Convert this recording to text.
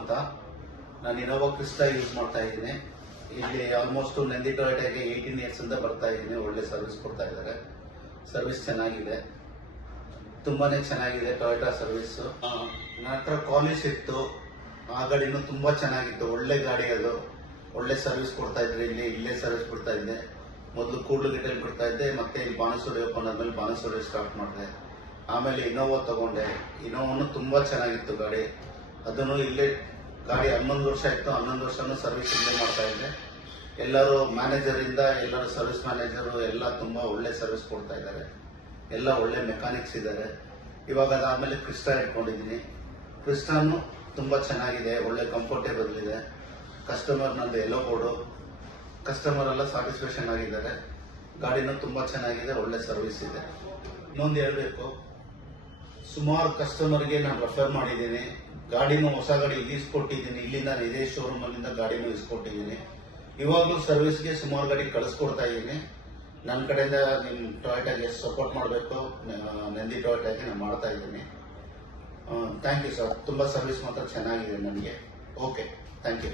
ಅಂತ. ನಾನು Innova Crysta use ಮಾಡ್ತಾ ಇದ್ದೀನಿ. ಇಲ್ಲಿ ಆಲ್ಮೋಸ್ಟ್ ನಂದಿ ಟೊಯೋಟಾಗೆ 18 ಇಯರ್ಸ್ ಅಂತ ಬರ್ತಾ ಇದ್ದೀನಿ. ಒಳ್ಳೆ ಸರ್ವಿಸ್ ಕೊಡ್ತಾ ಇದ್ದಾರೆ. ಸರ್ವಿಸ್ ಚೆನ್ನಾಗಿದೆ, ತುಂಬಾನೇ ಚೆನ್ನಾಗಿದೆ ಟೊಯೋಟಾ ಸರ್ವಿಸ್. ನನ್ನ ಹತ್ರ ಕಾಲೇಜ್ ಇತ್ತು, ಆ ಗಾಡಿನೂ ತುಂಬಾ ಚೆನ್ನಾಗಿತ್ತು. ಒಳ್ಳೆ ಗಾಡಿ ಅದು, ಒಳ್ಳೆ ಸರ್ವಿಸ್ ಕೊಡ್ತಾ ಇದ್ರೆ. ಇಲ್ಲೇ ಸರ್ವಿಸ್ ಕೊಡ್ತಾ ಇದ್ದೆ. ಮೊದಲು ಕೂಡ್ಲುಗಿಟ್ಟಲ್ಲಿ ಕೊಡ್ತಾ ಇದ್ದೆ, ಮತ್ತೆ ಇಲ್ಲಿ ಬಾಣಸೂಡಿ ಓಪನ್ ಆದ್ಮೇಲೆ ಬಾಣಸೂಡಿ ಸ್ಟಾರ್ಟ್ ಮಾಡಿದೆ. ಆಮೇಲೆ ಇನೋವಾ ತಗೊಂಡೆ. ಇನೋವಾನು ತುಂಬಾ ಚೆನ್ನಾಗಿತ್ತು ಗಾಡಿ. ಅದನ್ನು ಇಲ್ಲೇ ಗಾಡಿ 11 ವರ್ಷ ಇತ್ತು, 11 ವರ್ಷನೂ ಸರ್ವಿಸ್ ಇಲ್ಲೇ ಮಾಡ್ತಾ ಇದ್ದೆ. ಎಲ್ಲರೂ ಮ್ಯಾನೇಜರ್ ಇಂದ ಎಲ್ಲರೂ ಸರ್ವಿಸ್ ಮ್ಯಾನೇಜರು ಎಲ್ಲ ತುಂಬಾ ಒಳ್ಳೆ ಸರ್ವಿಸ್ ಕೊಡ್ತಾ ಇದ್ದಾರೆ. ಎಲ್ಲ ಒಳ್ಳೆ ಮೆಕ್ಯಾನಿಕ್ಸ್ ಇದ್ದಾರೆ. ಇವಾಗ ಅದಾದ್ಮೇಲೆ ಕ್ರಿಸ್ಟಾ ಇಟ್ಕೊಂಡಿದ್ದೀನಿ. ಕ್ರಿಸ್ಟಾನು ತುಂಬಾ ಚೆನ್ನಾಗಿದೆ, ಒಳ್ಳೆ ಕಂಫರ್ಟೇಬಲ್ ಇದೆ. ಕಸ್ಟಮರ್ ನಂದು ಎಲ್ಲೋ ಬೋರ್ಡು, ಕಸ್ಟಮರ್ ಎಲ್ಲ ಸ್ಯಾಟಿಸ್ಫ್ಯಾಕ್ಷನ್ ಆಗಿದ್ದಾರೆ. ಗಾಡಿನೂ ತುಂಬಾ ಚೆನ್ನಾಗಿದೆ, ಒಳ್ಳೆ ಸರ್ವಿಸ್ ಇದೆ. ಇನ್ನೊಂದು ಹೇಳಬೇಕು, ಸುಮಾರು ಕಸ್ಟಮರ್ಗೆ ನಾನು ರೆಫರ್ ಮಾಡಿದ್ದೀನಿ. ಗಾಡಿನೂ ಹೊಸ ಗಾಡಿ ಇಸ್ಕೊಟ್ಟಿದ್ದೀನಿ. ಇಲ್ಲಿಂದ ಇದೇ ಶೋರೂಮ್ ಅಲ್ಲಿಂದ ಗಾಡಿನೂ ಇಸ್ಕೊಟ್ಟಿದ್ದೀನಿ. ಇವಾಗಲೂ ಸರ್ವಿಸ್ಗೆ ಸುಮಾರು ಗಾಡಿ ಕಳಿಸ್ಕೊಡ್ತಾ ಇದ್ದೀನಿ. ನನ್ನ ಕಡೆಯಿಂದ ನಿಮ್ಮ ಟೊಯೋಟಾಗೆ ಸಪೋರ್ಟ್ ಮಾಡಬೇಕು, ನಂದಿ ಟೊಯೋಟಾಗೆ ನಾನು ಮಾಡ್ತಾ ಇದ್ದೀನಿ. Thank you sir. ತುಂಬ ಸರ್ವಿಸ್ ಮಾತ್ರ ಚೆನ್ನಾಗಿದೆ ನನಗೆ. Okay, thank you.